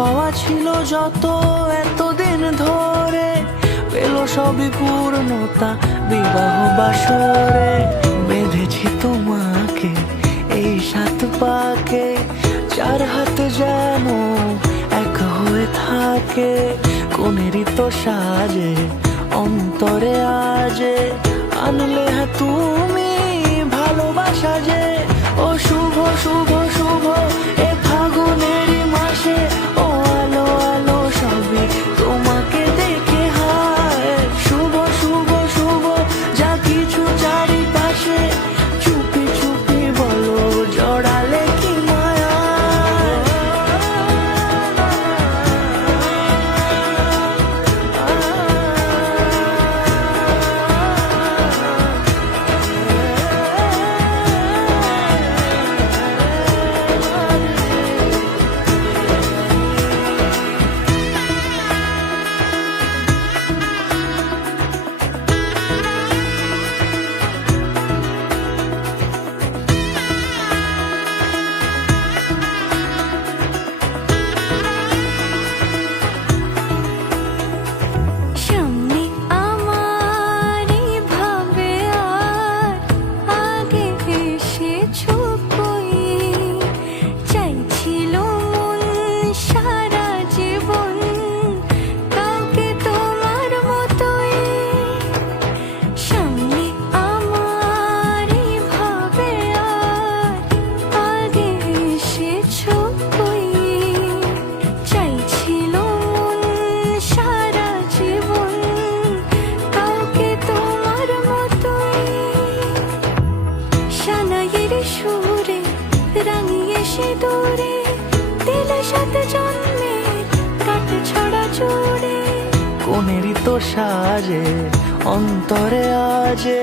পাওয়া ছিল যত এতদিন ধরে, পেল সবই পূর্ণতা বিবাহ বাসরে। বেঁধেছি তোমাকে এই 7 পাকে, 4 হাত যেন এক হয়ে থাকে। কোনেরই তো সাজে অন্তরে আজে, আনলে তুমি ভালোবাসা যে। ও শুভ শুভ শুভ এ ফাগুনেরই মাসে, ও আলো আলো সবই তোমাকে দেখে হায়। শুভ শুভ শুভ যা কিছু চারিপাশে, চুপি চুপি বলো জড়ালে কি মায়া। সুরে রাঙিয়ে সে দূরে দিলে 7 জন্মের কাট ছড়া জোড়ে। কোনেরই তো সাজে অন্তরে আজে,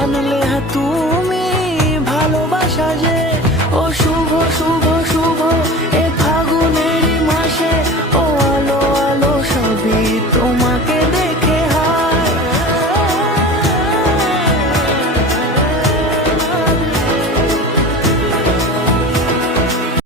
আনলে তুমি ভালোবাসা যে। ও শুভ শুভ শুভ এ ফাগুনেরই মাসে, ও আলো আলো সবই